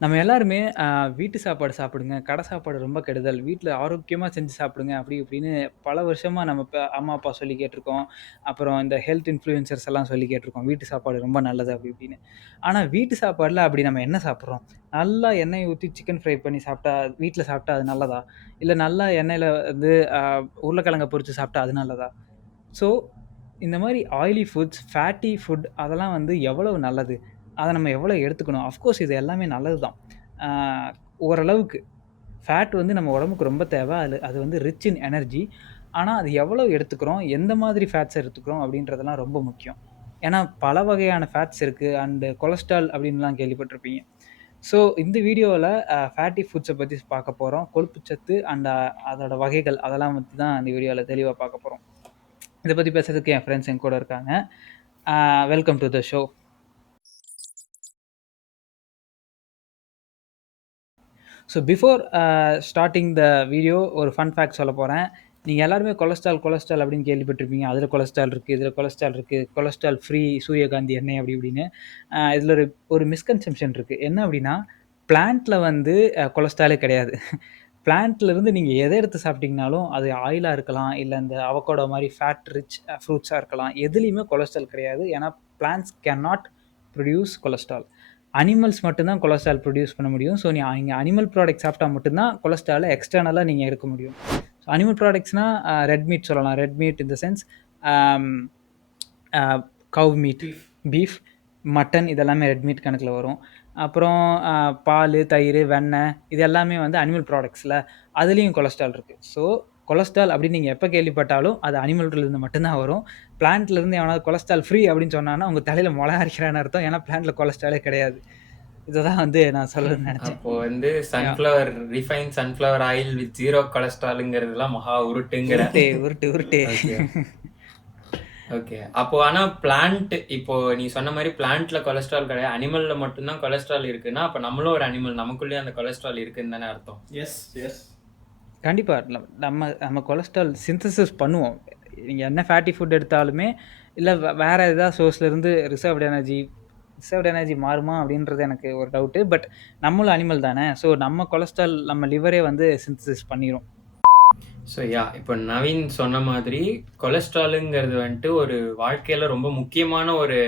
நம்ம எல்லாருமே அ வீட்டு சாப்பாடு சாப்பிடுங்க, கடை சாப்பாடு ரொம்ப கெடுதல். வீட்ல ஆரோக்கியமா செஞ்சு சாப்பிடுங்க அப்படி இப்படின்னு பல வருஷமா நம்ம ப அம்மா, அப்பா சொல்லி கேட்டுருக்கோம். அப்புறம் இந்த ஹெல்த் இன்ஃப்ளூயன்சர்ஸ் எல்லாம் சொல்லி கேட்டுருக்கோம். வீட்டு சாப்பாடு ரொம்ப நல்லது அப்படி இப்படின்னு. ஆனா வீட்டு சாப்பாடுல அப்படி நம்ம என்ன சாப்பிடுறோம்? நல்லா எண்ணெய் ஊத்தி சிக்கன் ஃப்ரை பண்ணி சாப்பிட்டா வீட்ல சாப்பிட்டா அது நல்லதா? இல்ல நல்லா எண்ணெயில வந்து அ உருளைக்கிழங்க பொரிச்சு சாப்பிட்டா அது நல்லதா? ஸோ இந்த மாரி ஆயிலி ஃபுட்ஸ், ஃபேட்டி ஃபுட் அதெல்லாம் வந்து எவ்வளவு நல்லது? அதை நம்ம எவ்வளோ எடுத்துக்கணும்? அஃப்கோர்ஸ் இது எல்லாமே நல்லது தான். ஓரளவுக்கு. ஃபேட் வந்து நம்ம உடம்புக்கு ரொம்ப தேவை. அது அது வந்து ரிச் இன் எனர்ஜி. ஆனால் அது எவ்வளோ எடுத்துக்கிறோம்? எந்த மாதிரி ஃபேட்ஸ் எடுத்துக்கிறோம்? அப்படின்றதெல்லாம் ரொம்ப முக்கியம். ஏன்னா பல வகையான ஃபேட்ஸ் இருக்குது அண்டு கொலஸ்ட்ரால் அப்படின்லாம் கேள்விப்பட்டிருப்பீங்க. ஸோ இந்த வீடியோவில் ஃபேட்டி ஃபுட்ஸை பற்றி பார்க்க கொழுப்பு கொழுப்புச்சத்து அண்ட் அதோட வகைகள் அதெல்லாம் பத்தி தான் இந்த வீடியோவில் தெளிவாக பார்க்க போகிறோம் இதை பற்றி பேசுறதுக்கு என் ஃப்ரெண்ட்ஸ் என் கூட இருக்காங்க. Welcome to the show. So before starting the video ஒரு ஃபன் ஃபேக்ட் சொல்ல போகிறேன் நீங்கள் எல்லாருமே கொலஸ்ட்ரால், கொலஸ்ட்ரால் அப்படின்னு கேள்விப்பட்டிருப்பீங்க. அதில் கொலஸ்ட்ரால் இருக்குது இதில் கொலஸ்ட்ரால் இருக்குது கொலஸ்ட்ரால் ஃப்ரீ சூரியகாந்தி எண்ணெய் அப்படி இப்படின்னு. இதில் ஒரு ஒரு மிஸ்கன்செப்ஷன் இருக்குது என்ன அப்படின்னா, பிளான்ட்டில் வந்து கொலஸ்ட்ராலே கிடையாது. பிளான்ட்ல இருந்து நீங்கள் எதை எடுத்து சாப்பிட்டீங்கனாலும், அது ஆயிலாக இருக்கலாம், இல்லை இந்த அவகோடோ மாதிரி ஃபேட் ரிச் ஃப்ரூட்ஸாக இருக்கலாம். எதுலேயுமே கொலஸ்ட்ரால் கிடையாது. ஏன்னா plants can not produce cholesterol. Animals மட்டும் தான் கொலஸ்ட்ரால் ப்ரொடியூஸ் பண்ண முடியும். ஸோ நீ நீங்க அனிமல் ப்ராடக்ட் சாப்பிட்டா மட்டும் தான் கொலஸ்ட்ரால எக்ஸ்டர்னலா நீங்க எடுக்க முடியும். ஸோ அனிமல் ப்ராடக்ட்ஸ்னா அ ரெட் மீட் சொல்லலாம். Red meat in the sense cow meat, beef, mutton இது எல்லாமே ரெட் மீட் கணக்குல வரும். அப்புறம் பாலு, தயிரு, வெண்ணெய் இது எல்லாமே வந்து அனிமல் ப்ராடக்ட்ஸ்ல. அதுலயும் கொலஸ்ட்ரால் இருக்கு. ஸோ கொலஸ்ட்ரால் அப்படின்னு நீங்க எப்ப கேள்விப்பட்டாலும் அது அனிமல்ல இருந்து மட்டும் தான் வரும். பிளான்ட்ல இருந்து எவனாவது கொலஸ்ட்ரால் ஃப்ரீ அப்படின்னு சொன்னான்னா, உங்க தலையில மொள அரைக்கிறான்னு அர்த்தம். ஏன்னா பிளான்ட்ல கொலஸ்ட்ராலே கிடையாது. இத தான் வந்து நான் சொல்லணும்னு நெனச்சேன். அப்போ வந்து. Sunflower refined sunflower oil with 0 கொலஸ்ட்ரால்ங்கிறதுலாம் மகா உருட்டுங்கிற. உருட்டு, உருட்டு. ஓகே. அப்போ ஆனா பிளான்ட் இப்போ நீ சொன்ன மாரி பிளான்ட்ல கொலஸ்ட்ரால் கிடையாது. அனிமல்ல மட்டும் தான் கொலஸ்ட்ரால் இருக்குன்னா, அப்ப நம்மளும் ஒரு அனிமல். நமக்குள்ளயும் அந்த கொலஸ்ட்ரால் இருக்குன்னு தானே அர்த்தம். Yes, yes. கண்டிப்பாக நம்ம நம்ம கொலஸ்ட்ரால் சிந்தசிஸ் பண்ணுவோம். நீங்கள் என்ன ஃபேட்டி ஃபுட் எடுத்தாலுமே, இல்லை வேறு எதாவது சோர்ஸ்லேருந்து ரிசர்வ்டு எனர்ஜி ரிசர்வ்டு எனர்ஜி மாறுமா அப்படின்றது எனக்கு ஒரு டவுட்டு. பட் நம்மளும் அனிமல் தானே. ஸோ நம்ம கொலஸ்ட்ரால் நம்ம லிவரே வந்து சிந்தசிஸ் பண்ணிடும் ஸோ யா இப்போ நவீன் சொன்ன மாதிரி கொலஸ்ட்ராலுங்கிறது வந்துட்டு ஒரு வாழ்க்கையில் ரொம்ப முக்கியமான ஒரு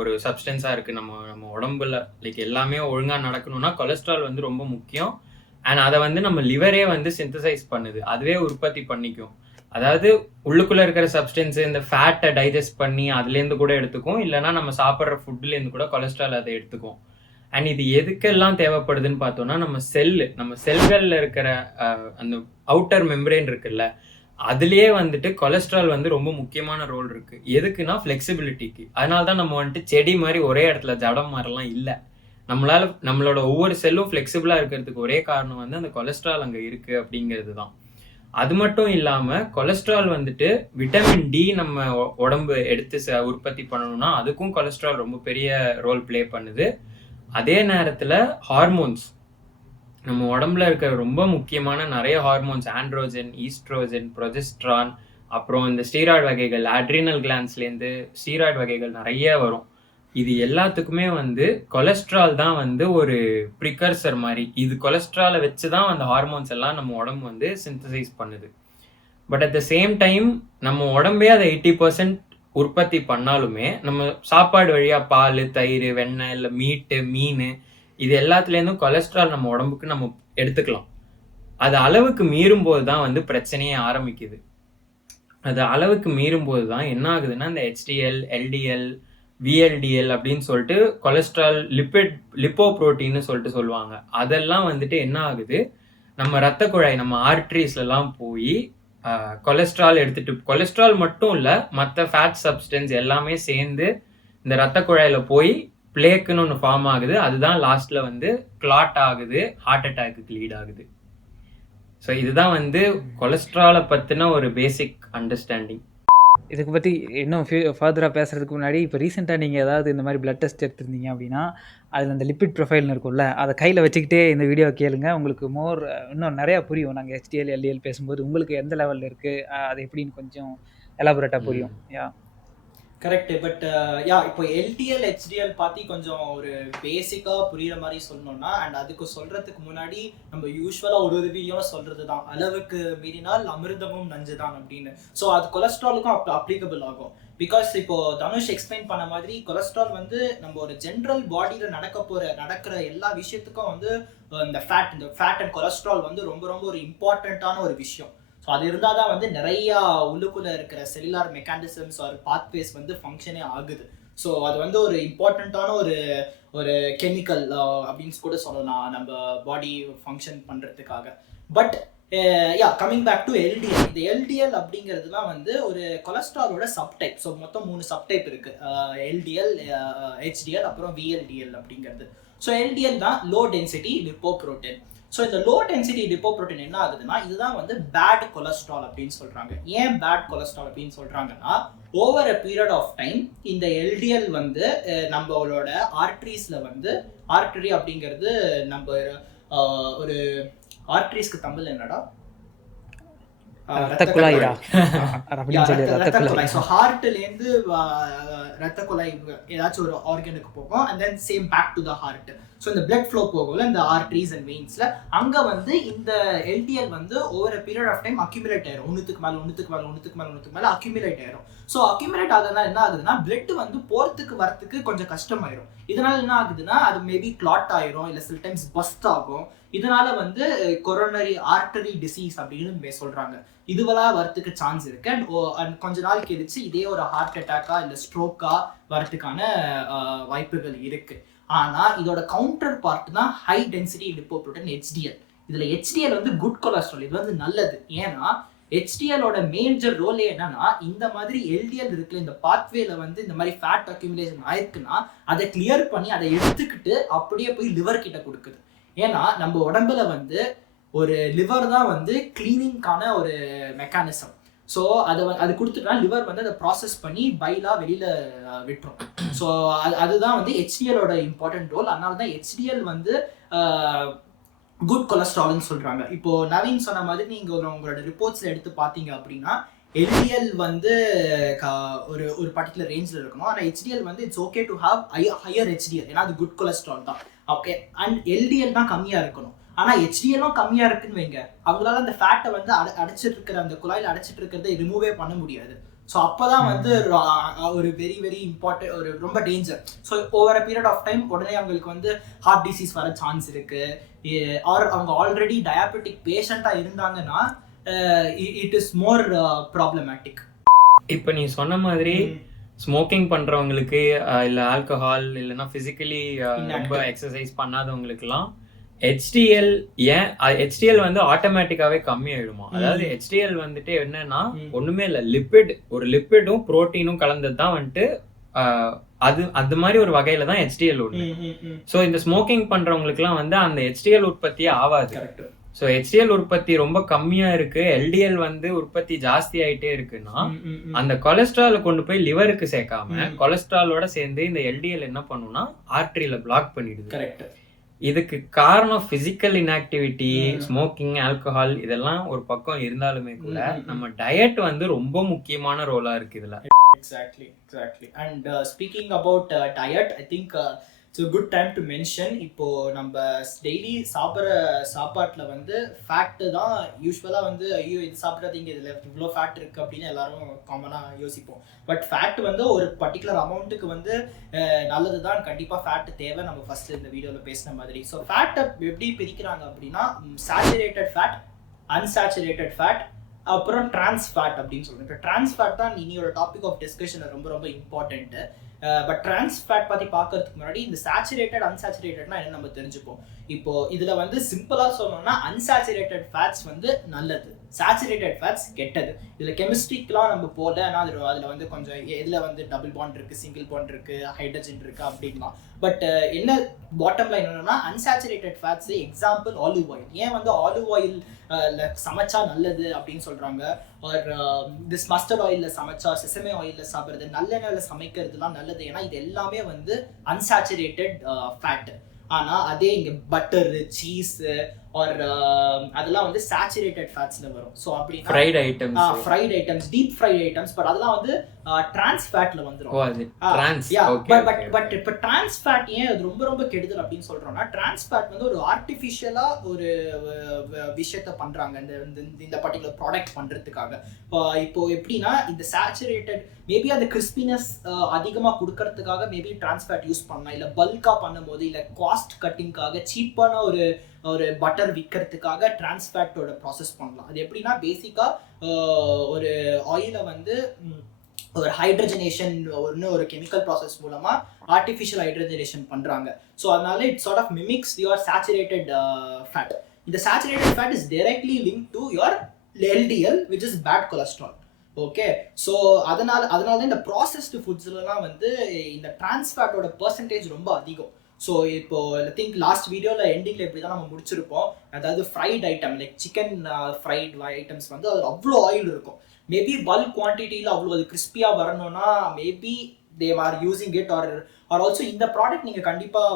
ஒரு சப்ஸ்டன்ஸாக இருக்குது நம்ம நம்ம உடம்புல லைக் எல்லாமே ஒழுங்காக நடக்கணும்னா கொலஸ்ட்ரால் வந்து ரொம்ப முக்கியம். அண்ட் அதை வந்து நம்ம லிவரே வந்து சிந்தசைஸ் பண்ணுது. அதுவே உற்பத்தி பண்ணிக்கும். அதாவது உள்ளுக்குள்ளே இருக்கிற சப்ஸ்டன்ஸ் இந்த ஃபேட்டை டைஜஸ்ட் பண்ணி அதுலேருந்து கூட எடுத்துக்கும். இல்லைனா நம்ம சாப்பிட்ற ஃபுட்லேருந்து கூட கொலஸ்ட்ரால் அதை எடுத்துக்கும். அண்ட் இது எதுக்கெல்லாம் தேவைப்படுதுன்னு பார்த்தோம்னா, நம்ம செல்லு நம்ம செல்களில் இருக்கிற அந்த அவுட்டர் மெம்பரேன் இருக்குல்ல, அதுலேயே வந்துட்டு கொலஸ்ட்ரால் வந்து ரொம்ப முக்கியமான ரோல் இருக்குது எதுக்குன்னா ஃப்ளெக்சிபிலிட்டிக்கு. அதனால தான் நம்ம வந்துட்டு செடி மாதிரி ஒரே இடத்துல ஜடம் மாதிரிலாம் இல்லை நம்மளால் நம்மளோட ஒவ்வொரு செல்லும் ஃப்ளெக்சிபிளாக இருக்கிறதுக்கு ஒரே காரணம் வந்து அந்த கொலஸ்ட்ரால் அங்கே இருக்குது அப்படிங்கிறது தான். அது மட்டும் இல்லாமல் கொலஸ்ட்ரால் வந்துட்டு விட்டமின் டி நம்ம உடம்பு எடுத்து ச உற்பத்தி பண்ணணும்னா, அதுக்கும் கொலஸ்ட்ரால் ரொம்ப பெரிய ரோல் ப்ளே பண்ணுது. அதே நேரத்தில் ஹார்மோன்ஸ் நம்ம உடம்புல இருக்கிற ரொம்ப முக்கியமான நிறைய ஹார்மோன்ஸ் ஆண்ட்ரோஜன், ஈஸ்ட்ரோஜன், புரொஜெஸ்ட்ரான் அப்புறம் இந்த ஸ்டீராய்டு வகைகள் அட்ரினல் கிளான்ஸ்லேருந்து ஸ்டீராய்டு வகைகள் நிறைய வரும். இது எல்லாத்துக்குமே வந்து கொலஸ்ட்ரால் தான் வந்து ஒரு ப்ரிகர்சர் மாதிரி இது கொலஸ்ட்ராலை வச்சு தான் அந்த ஹார்மோன்ஸ் எல்லாம் நம்ம உடம்பு வந்து சிந்தசைஸ் பண்ணுது. But at the same time நம்ம உடம்பே அதை எயிட்டி பர்சன்ட் உற்பத்தி பண்ணாலுமே, நம்ம சாப்பாடு வழியாக பால் தயிர் வெண்ணெய், இல்லை மீட்டு, மீன் இது எல்லாத்துலேருந்தும் கொலஸ்ட்ரால் நம்ம உடம்புக்கு நம்ம எடுத்துக்கலாம். அது அளவுக்கு மீறும்போது தான் வந்து பிரச்சனையே ஆரம்பிக்குது. அது அளவுக்கு மீறும்போது தான் என்ன ஆகுதுன்னா, இந்த ஹெச்டிஎல் எல்டிஎல் விஎல்டிஎல் அப்படின்னு சொல்லிட்டு கொலஸ்ட்ரால் லிப்பிட் புரோட்டீன்னு சொல்லிட்டு சொல்லுவாங்க. அதெல்லாம் வந்துட்டு என்ன ஆகுது, நம்ம ரத்த குழாய் நம்ம ஆர்டரீஸ்லலாம் போய் கொலஸ்ட்ரால் எடுத்துட்டு கொலஸ்ட்ரால் மட்டும் இல்லை மற்ற ஃபேட் சப்ஸ்டன்ஸ் எல்லாமே சேர்ந்து இந்த ரத்த குழாயில் போய் பிளேக்குன்னு ஒன்று ஃபார்ம் ஆகுது. அதுதான் லாஸ்ட்ல வந்து கிளாட் ஆகுது. ஹார்ட் அட்டாக்கு லீட் ஆகுது. ஸோ இதுதான் வந்து கொலஸ்ட்ராலை பற்றின ஒரு பேசிக் அண்டர்ஸ்டாண்டிங். இதுக்கு பத்தி இன்னும் ஃபியூ ஃபர்தரா பேசுறதுக்கு முன்னாடி, இப்ப ரீசென்ட்டா நீங்க ஏதாவது இந்த மாரி பிளட் டெஸ்ட் எடுத்திருந்தீங்க அப்படின்னா, அதுல அந்த லிப்பிட் ப்ரொஃபைல்னு இருக்கும்ல, அத கையில வச்சுக்கிட்டே இந்த வீடியோவ கேளுங்க. உங்களுக்கு மோர் இன்னும் நெறையா புரியும். நாங்க HDL, LDL பேசும்போது உங்களுக்கு எந்த லெவல்ல இருக்கு, அ அது எப்படின்னு கொஞ்சம் எலாபரேட்டா புரியும். ம். கரெக்ட் பட் யா இப்போ எல்டிஎல் ஹெச்டிஎல் பற்றி கொஞ்சம் ஒரு பேசிக்காக புரியுற மாதிரி சொல்லணும்னா அண்ட் அதுக்கு சொல்றதுக்கு முன்னாடி நம்ம யூஸ்வலாக ஒரு ஒரு வீடியோல சொல்றது தான் அளவுக்கு மீறினால் அமிர்தமும் நஞ்சு தான் அப்படின்னு. ஸோ அது கொலஸ்ட்ராலுக்கும் அப் அப்ளிகபிள் ஆகும். பிகாஸ் இப்போ தனுஷ் எக்ஸ்பிளைன் பண்ண மாதிரி கொலஸ்ட்ரால் வந்து நம்ம ஒரு ஜென்ரல் பாடியில் நடக்க போகிற நடக்கிற எல்லா விஷயத்துக்கும் வந்து இந்த ஃபேட் இந்த ஃபேட் அண்ட் கொலஸ்ட்ரால் வந்து ரொம்ப ரொம்ப ஒரு இம்பார்ட்டண்ட்டான ஒரு விஷயம். ஸோ அது இருந்தால் தான் வந்து நிறையா உள்ளுக்குள்ளே இருக்கிற செல்லுலார் மெக்கானிசம்ஸ் ஆர் பாத்வேஸ் வந்து ஃபங்க்ஷனே ஆகுது. ஸோ அது வந்து ஒரு இம்பார்ட்டண்ட்டான ஒரு ஒரு கெமிக்கல் அப்படின்னு கூட சொல்லலாம். நம்ம பாடி ஃபங்க்ஷன் பண்ணுறதுக்காக but ya coming back to LDL இந்த எல்டிஎல் அப்படிங்கிறதுலாம் வந்து ஒரு கொலஸ்ட்ராலோட சப்டைப் ஸோ மொத்தம் மூணு சப்டைப் இருக்கு. எல்டிஎல் ஹெச்டிஎல் அப்புறம் விஎல்டிஎல் அப்படிங்கிறது. ஸோ எல்டிஎல் தான் லோ டென்சிட்டி லிப்போப்ரோட்டீன் ஸோ இந்த லோ டென்சிட்டி லிப்போப்ரோட்டீன் என்ன ஆகுதுன்னா இதுதான் வந்து பேட் கொலஸ்ட்ரால் அப்படின்னு சொல்றாங்க. ஏன் பேட் கொலஸ்ட்ரால் அப்படின்னு சொல்றாங்கன்னா over a period of time இந்த எல்டிஎல் வந்து நம்மளோட ஆர்ட்ரிஸில் வந்து ஆர்டரி அப்படிங்கிறது நம்ம ஒரு ஆர்ட்ரிஸ்க்கு தமிழ் என்னடா? ரத்த Yeah, அப்படின்னு சொல்லி ரத்த- குழாய். குழாய். ஸோ ஹார்ட்லேருந்து ரத்த குழாய் ஏதாச்சும் ஒரு ஆர்கனுக்கு போகும். And then same back to the heart so இந்த பிளட் ஃப்ளோ போகும்ல இந்த ஆர்ட்ரீஸ் அண்ட் வெயின்ஸ்ல அங்க வந்து இந்த எல்டிஎல் வந்து over a period of time accumulate ஆயிரும். ஒன்றுத்துக்கு மேல ஒன்றுத்துக்கு மேல ஒன்றுத்துக்கு மேல ஒன்றுத்துக்கு மேல அக்யூமுலேட் ஆயிரும். ஸோ அக்யூமுலேட் ஆகுதுன்னா என்ன ஆகுதுன்னா பிளட் வந்து போறதுக்கு வரத்துக்கு கொஞ்சம் கஷ்டமாயிரும். இதனால என்ன ஆகுதுன்னா அது மேபி கிளாட் ஆயிரும் இல்லை சில டைம்ஸ் பஸ்ட் ஆகும். இதனால வந்து கொரோனரி ஆர்டரி டிசீஸ் அப்படின்னு சொல்றாங்க. இதுவெல்லாம் வரத்துக்கு சான்ஸ் இருக்கு. அண்ட் அண்ட் கொஞ்ச நாள் கழிச்சு இதே ஒரு ஹார்ட் அட்டாக்கா இல்லை ஸ்ட்ரோக்கா வரத்துக்கான வாய்ப்புகள் இருக்கு. ஆனா இதோட கவுண்டர் பார்ட் தான் ஹை டென்சிட்டி லிப்போப்ரோட்டீன் ஹெச்டிஎல் இதுல ஹெச்டிஎல் வந்து குட் கொலஸ்ட்ரால் இது வந்து நல்லது. ஏன்னா ஹெச்டிஎலோட மேஜர் ரோலே என்னன்னா இந்த மாதிரி எல்டிஎல் இருக்குல்ல இந்த பாத்வேல வந்து இந்த மாதிரி ஃபேட் அக்யூமிலேஷன் ஆயிருக்குன்னா அதை கிளியர் பண்ணி அதை எடுத்துக்கிட்டு அப்படியே போய் லிவர் கிட்ட கொடுக்குது. ஏன்னா நம்ம உடம்புல வந்து ஒரு லிவர் தான் வந்து கிளீனிங்கான ஒரு மெக்கானிசம் ஸோ அதை வ- அது கொடுத்துட்டா லிவர் வந்து அதை ப்ராசஸ் பண்ணி பைலா வெளியில விட்டுரும். ஸோ அது அதுதான் வந்து ஹெச்டிஎலோட இம்பார்ட்டன்ட் ரோல் அதனால தான் ஹெச்டிஎல் வந்து குட் கொலஸ்ட்ரால்னு சொல்றாங்க. இப்போ நவீன் சொன்ன மாதிரி நீங்க ஒரு உங்களோட ரிப்போர்ட்ஸ்ல எடுத்து பார்த்தீங்க அப்படின்னா எல்டிஎல் வந்து ஒரு ஒரு பர்டிகுலர் ரேஞ்சில் இருக்கணும். ஆனால் ஹெச்டிஎல் வந்து it's okay to have higher HDL ஏன்னா அது குட் கொலஸ்ட்ரால் தான். ஓகே அண்ட் எல்டிஎல் தான் கம்மியாக இருக்கணும். ஆனால் ஹெச்டிஎல்லும் கம்மியாக இருக்குன்னு வைங்க. அவங்களால அந்த ஃபேட்டை வந்து அட அடைச்சிட்டு இருக்கிற அந்த குழாயில் அடைச்சிட்டு இருக்கிறத ரிமூவே பண்ண முடியாது. ஸோ அப்போதான் வந்து ஒரு- வெரி வெரி இம்பார்ட்டன்ட் ஒரு ரொம்ப danger so over a period of time உடனே அவங்களுக்கு வந்து ஹார்ட் டிசீஸ் வர சான்ஸ் இருக்கு. ஆர் அவங்க ஆல்ரெடி டயாபெட்டிக் பேஷண்ட்டாக இருந்தாங்கன்னா இட் இஸ் மோர் ப்ராப்ளமேட்டிக் இப்போ நீ சொன்ன மாதிரி ஸ்மோக்கிங் பண்றவங்களுக்கு அஹ், இல்ல ஆல்கஹால் இல்லைன்னா பிசிக்கலி ரொம்ப Inactive. எக்ஸசைஸ் பண்ணாதவங்களுக்குலாம் ஹெச்டிஎல் ஏன் ஹெச்டிஎல் வந்து ஆட்டோமேட்டிக்காவே கம்மி ஆயிடுமா? ம். அதாவது ஹெச்டிஎல் வந்துட்டு என்னன்னா. ஒண்ணுமே இல்ல லிப்பிட் ஒரு லிப்பிடும் புரோட்டீனும் கலந்தது தான் வந்துட்டு அஹ், அது அது மாதிரி ஒரு வகையில தான் ஹெச்டிஎல் ஒண்ணு. ஸோ இந்த ஸ்மோக்கிங் பண்றவங்களுக்குலாம் வந்து அந்த ஹெச்டிஎல் உற்பத்தியே ஆகாது. கரெக்ட் ஸோ ஹெச்டிஎல் உற்பத்தி ரொம்ப கம்மியா இருக்கு எல்டிஎல் வந்து உற்பத்தி ஜாஸ்தி ஆயிட்டே இருக்குன்னா அந்த கொலஸ்ட்ராலை கொண்டு போய் லிவருக்கு சேர்க்காம. கொலஸ்ட்ராலோட சேர்ந்து இந்த எல்டிஎல் என்ன பண்ணும்னா ஆர்டரியில பிளாக் பண்ணிடுது கரெக்ட் இதுக்கு காரணம் பிசிக்கல் இன்ஆக்டிவிட்டி. ஸ்மோக்கிங் ஆல்கஹால் இதெல்லாம் ஒரு பக்கம் இருந்தாலுமே கூட. நம்ம டயட் வந்து ரொம்ப முக்கியமான ரோலா இருக்கு இதுல exactly exactly and speaking about diet I think so good time to mention இப்போ நம்ம டெய்லி சாப்பிட்ற சாப்பாட்டில் வந்து ஃபேட்டு தான் யூஸ்வலாக வந்து ஐயோ இது சாப்பிடாதீங்க இதில் இவ்வளோ ஃபேட் இருக்குது அப்படின்னு எல்லாரும் காமனாக யோசிப்போம். பட் ஃபேட் வந்து ஒரு பர்டிகுலர் அமௌண்ட்டுக்கு வந்து நல்லது தான் கண்டிப்பாக ஃபேட் தேவை. நம்ம ஃபர்ஸ்ட் இந்த வீடியோவில் பேசின மாதிரி. ஸோ ஃபேட்டை எப்படி பிரிக்கிறாங்க அப்படின்னா சேச்சுரேட்டட் ஃபேட் அன்சேச்சுரேட்டட் ஃபேட் அப்புறம் trans அப்படின்னு சொல்லுங்க இப்போ trans தான் இனியோட டாபிக் ஆஃப் டிஸ்கஷன் ரொம்ப ரொம்ப important Uh, but trans fat பற்றி பார்க்கறதுக்கு முன்னாடி இந்த சேச்சுரேட்டட் அன்சாச்சுரேட்டட்னா என்ன நம்ம தெரிஞ்சுப்போம். இப்போ இதில் வந்து சிம்பிளாக சொல்லணும்னா அன்சாச்சுரேட்டட் ஃபேட்ஸ் வந்து நல்லது. சேச்சுரேட்டட் ஃபேட்ஸ் கெட்டது. இதில் கெமிஸ்ட்ரிக்கெலாம் நம்ம போகல. ஆனால் அதில் அதில் வந்து கொஞ்சம் இதில் வந்து டபுள் பாண்ட் இருக்குது சிங்கிள் பாண்ட் இருக்குது ஹைட்ரஜன் இருக்குது அப்படின்லாம். பட் என்ன பாட்டம் லைன் என்னன்னா unsaturated fats example olive oil ஏன் வந்து ஆலிவ் ஆயில் சமைச்சா நல்லது அப்படின்னு சொல்கிறாங்க ஆர் திஸ் மஸ்டர்ட் ஆயிலில் சமைச்சா சிசமே ஆயிலில் சாப்பிட்றது நல்லெண்ணெயில் சமைக்கிறதுலாம் நல்லது. ஏன்னா இது எல்லாமே வந்து அன்சாச்சுரேட்டட் ஃபேட் ஆனால் அதே இங்கே பட்டரு சீஸு ஆர் அதெல்லாம் வந்து சேச்சுரேட்டட் ஃபேட்ஸ்ல வரும். ஸோ அப்படின்னா fried items fried items deep fried items but அதெல்லாம் வந்து டிரான்ஸ் ஃபேட்ல வந்துரும். டிரான்ஸ் பட் பட் இப்போ டிரான்ஸ் ஃபேட் ஏன் அது ரொம்ப ரொம்ப கெடுதல் அப்படின்னு சொல்றோம்னா டிரான்ஸ் ஃபேட் வந்து ஒரு ஆர்டிஃபிஷியலா ஒரு விஷயத்த பண்றாங்க. இந்த இந்த- பர்டிகுலர் ப்ராடக்ட் பண்றதுக்காக. இப்போ எப்படின்னா இந்த சேச்சுரேட்டட் மேபி அந்த கிறிஸ்பினஸ் அதிகமா கொடுக்கறதுக்காக மேபி டிரான்ஸ் ஃபேட் யூஸ் பண்ணலாம். இல்ல பல்கா பண்ணும்போது இல்ல காஸ்ட் கட்டிங்காக சீப்பான ஒரு ஒரு பட்டர் விற்கிறதுக்காக டிரான்ஸ்ஃபேட்டோட ப்ராசஸ் பண்ணலாம். அது எப்படின்னா பேசிக்காக ஒரு ஆயிலை வந்து ஒரு ஹைட்ரஜனேஷன் ஒன்று ஒரு கெமிக்கல் ப்ராசஸ் மூலமாக ஆர்டிஃபிஷியல் ஹைட்ரஜனேஷன் பண்றாங்க. ஸோ அதனால it sort of mimics your saturated fat இந்த saturated fat is directly link to your LDL which is bad cholesterol okay so அதனால அதனால தான் இந்த ப்ராசஸ்டு ஃபுட்ஸ்லலாம் வந்து இந்த டிரான்ஸ்ஃபேட்டோட பர்சன்டேஜ் ரொம்ப அதிகம். ஸோ இப்போ திங்க் லாஸ்ட் வீடியோவில் எண்டிங்கில் இப்படி தான் நம்ம முடிச்சிருப்போம். அதாவது fried item like chicken fried items வந்து அது அவ்வளோ ஆயில் இருக்கும். மேபி பல்க் குவான்டிட்டியில் அவ்வளோ அது கிறிஸ்பியாக வரணும்னா maybe they are using it or or also இந்த ப்ராடக்ட் நீங்கள் கண்டிப்பாக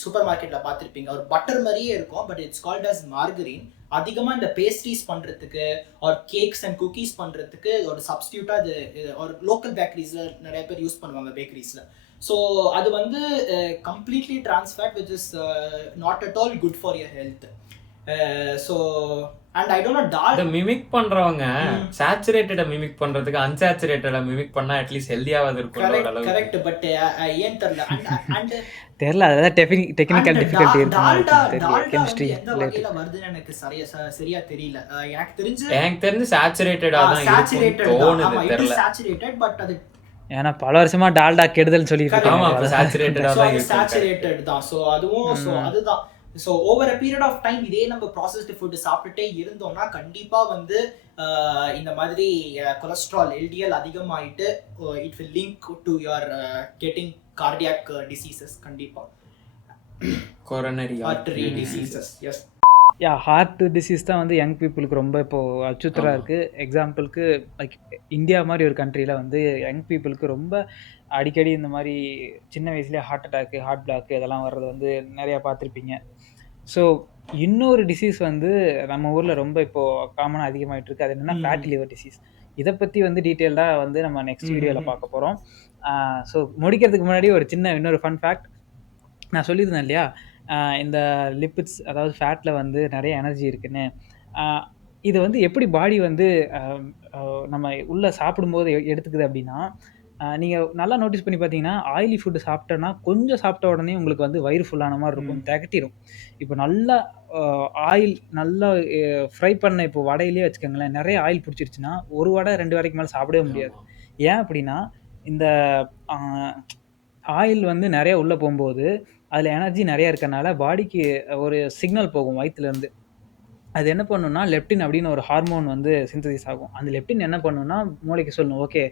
சூப்பர் மார்க்கெட்டில் பார்த்துருப்பீங்க. ஒரு பட்டர் மாதிரியே இருக்கும் but it's called as margarine அதிகமாக இந்த பேஸ்ட்ரீஸ் பண்ணுறதுக்கு ஆர் கேக்ஸ் அண்ட் குக்கீஸ் பண்ணுறதுக்கு ஒரு சப்ஸ்டியூட்டாக அது இது ஒரு லோக்கல் பேக்கரிஸில் நிறைய பேர் யூஸ் பண்ணுவாங்க பேக்கரிஸில் ஸோ அது வந்து completely trans fat which is not at all good for your health so and I don't talk mimic பண்றவங்க. சேச்சுரேட்டட மிமிக் பண்றதுக்கு அன்சேச்சுரேட்டட மிமிக் பண்ணா அட்லீஸ்ட் ஹெல்தியாவது இருக்கும் கரெக்ட் பட் ஏன் தெரியல? அண்ட் தெரியல அதாவது டெக்னிக் டெக்னிக்கல் டிஃபிகல்ட்டி இருக்கு டால்டா கெமிஸ்ட்ரி எந்த வகையில வருதுன்னு எனக்கு சரியா சரியா தெரியல. எனக்கு தெரிஞ்சு எனக்கு தெரிஞ்சு சேச்சுரேட்டடா தான் சேச்சுரேட்டட் இருக்கும் தோணுது தெரியல. சேச்சுரேட்டட் பட் அது ஏன்னா பல வருஷமா டால்டா கெடுதல் சேச்சுரேட்டடா தான் ஸோ அதுவும் ஸோ. அதுதான். So over a period of time இதே நம்ம ப்ராசஸ்டு ஃபுட் சாப்பிட்டுட்டே இருந்தோம்னா கண்டிப்பா வந்து இந்த மாதிரி cholesterol LDL அதிகமாயிட்டு it will link to your getting cardiac diseases கண்டிப்பா. Coronary artery diseases yes ya heart disease தான் வந்து யங் பீப்புளுக்கு ரொம்ப இப்போ அச்சுறுத்தலாக ஆமா. இருக்குது எக்ஸாம்பிளுக்கு லைக் இந்தியா மாதிரி ஒரு கண்ட்ரியில் வந்து யங் பீப்புளுக்கு ரொம்ப அடிக்கடி இந்த மாதிரி சின்ன வயசுலேயே ஹார்ட் அட்டாக்கு ஹார்ட் பிளாக்கு இதெல்லாம் வர்றது வந்து நிறையா பார்த்துருப்பீங்க. ஸோ இன்னொரு டிசீஸ் வந்து நம்ம ஊரில் ரொம்ப இப்போது காமனாக அதிகமாகிட்டு இருக்கு. அது என்னென்னா ம். ஃபேட்டி லிவர் டிசீஸ் இதை பற்றி வந்து டீட்டெயில்டாக வந்து நம்ம நெக்ஸ்ட் வீடியோவில். பார்க்க போகிறோம் ஸோ முடிக்கிறதுக்கு முன்னாடி ஒரு சின்ன இன்னொரு ஃபன் ஃபேக்ட் நான் சொல்லியிருந்தேன் இல்லையா? இந்த லிப்பிட்ஸ் அதாவது ஃபேட்டில் வந்து நிறைய எனர்ஜி இருக்குன்னு. இது வந்து எப்படி பாடி வந்து நம்ம உள்ளே சாப்பிடும்போது எடுத்துக்குது அப்படின்னா நீங்கள் நல்லா நோட்டீஸ் பண்ணி பார்த்தீங்கன்னா ஆயிலி ஃபுட்டு சாப்பிட்டோன்னா கொஞ்சம் சாப்பிட்ட உடனே உங்களுக்கு வந்து வயிறு ஃபுல்லான மாதிரி இருக்கும் திகட்டிடும் இப்போ நல்லா ஆயில் நல்லா ஃப்ரை பண்ண இப்போ வடையிலே வச்சுக்கோங்களேன் நிறைய ஆயில் பிடிச்சிருச்சுன்னா ஒரு வடை ரெண்டு வடைக்கு மேலே சாப்பிடவே முடியாது. ஏன் அப்படின்னா இந்த ஆயில் வந்து நிறைய உள்ளே போகும்போது அதில் எனர்ஜி நிறைய இருக்கறனால பாடிக்கு ஒரு சிக்னல் போகும் வயிற்றுலேருந்து அது என்ன பண்ணுன்னா லெப்டின் அப்படின்னு ஒரு ஹார்மோன் வந்து சிந்தசிஸ் ஆகும். அந்த லெப்டின் என்ன பண்ணுன்னா மூளைக்கு சொல்லணும் ஓகே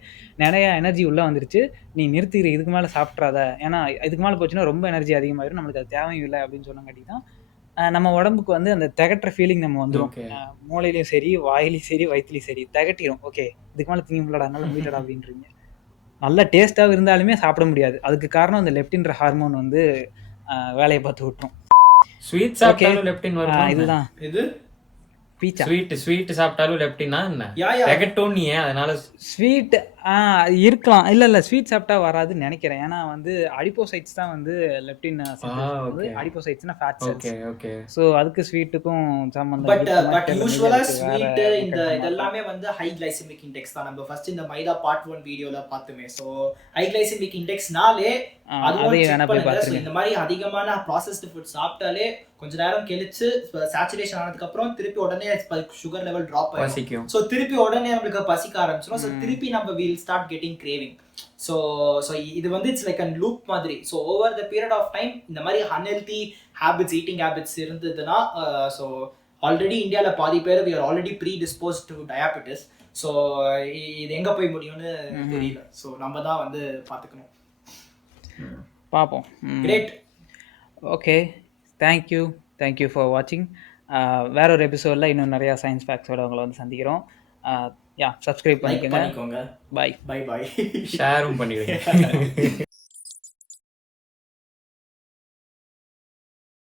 நிறைய எனர்ஜி உள்ளே வந்துருச்சு. நீ நிறுத்திடு இதுக்கு மேலே சாப்பிட்றாத. ஏன்னா இதுக்கு மேலே போச்சுன்னா ரொம்ப எனர்ஜி அதிகமாகிடும் நம்மளுக்கு அது தேவையும் இல்லை அப்படின்னு சொன்னங்காட்டி தான் நம்ம உடம்புக்கு வந்து அந்த திகட்டுற ஃபீலிங் நம்ம வந்துடும். மூளையிலையும் சரி வாயிலையும் சரி வயிற்றுலையும் சரி திகட்டிடும் ஓகே இதுக்கு மேலே திங்க முடியலடா அதனால முடியலடா அப்படின்றீங்க. நல்ல டேஸ்ட்டாக இருந்தாலுமே சாப்பிட முடியாது. அதுக்கு காரணம் அந்த லெப்டின்ற ஹார்மோன் வந்து வேலையை பார்த்து விட்டுரும் ஸ்வீட் சாப்பிட்டாலும் லெப்டின் வருமா இதுதான். இது பீச்சா ஸ்வீட் ஸ்வீட் சாப்பிட்டாலும் லெப்டினா என்ன? யா யா. திகட்டும் நீ ஏன் அதனால ஸ்வீட் இருக்கலாம். இல்லை இல்லை ஸ்வீட் சாப்பிட்டா வராதுன்னு நினைக்கிறேன். ஏன்னா வந்து அடிப்போசைட்ஸ் தான் வந்து லெப்டின் வந்து. அடிப்போசைட்ஸ்னா ஃபேட் ஓகே ஓகே ஸோ அதுக்கு ஸ்வீட்டுக்கும் சம்மந்தம் பட் பட் வேற ஸ்வீட் இந்த இதெல்லாமே வந்து ஹை கிளைசமிக் இண்டெக்ஸ் தான். நம்ம ஃபர்ஸ்ட் இந்த மைதா பார்ட் ஒன் வீடியோல பார்த்துமே. சோ ஹை கிளைசமிக் பார்த்துருங்க. இந்த மாதிரி அதிகமான ப்ராசஸ்டு ஃபுட் சாப்பிட்டாலே கொஞ்ச நேரம் கழிச்சு சேச்சுரேஷன் ஆனதுக்கு அப்புறம் திருப்பி உடனே சுகர் லெவல் டிராப் ஆகும் திருப்பி உடனே நம்மளுக்கு பசிக்க ஆரம்பிச்சிடும். திருப்பி நம்ம will start getting craving so so இது வந்து இட்ஸ் லைக் அண்ட் லூப் மாதிரி. So over the period of time இந்த மாதிரி அன்ஹெல்தி ஹேபிட்ஸ் ஈட்டிங் ஹேபிட்ஸ் இருந்ததுன்னா ஸோ ஆல்ரெடி இந்தியாவில் பாதி பேர் we are already predispose to diabetes so இது எங்கே போய் முடியும்னு. தெரியல. ஸோ நம்ம தான் வந்து பார்த்துக்கணும். பார்ப்போம் great okay thank you thank you for வாட்சிங் வேற ஒரு எபிசோடில் இன்னும் நிறையா சயின்ஸ் ஃபேக்ட்ஸோட உங்களை வந்து சந்திக்கிறோம். யா சப்ஸ்கிரைப் பண்ணிக்கோங்க. பாய் பை பை ஷேரும் பண்ணிடுங்க.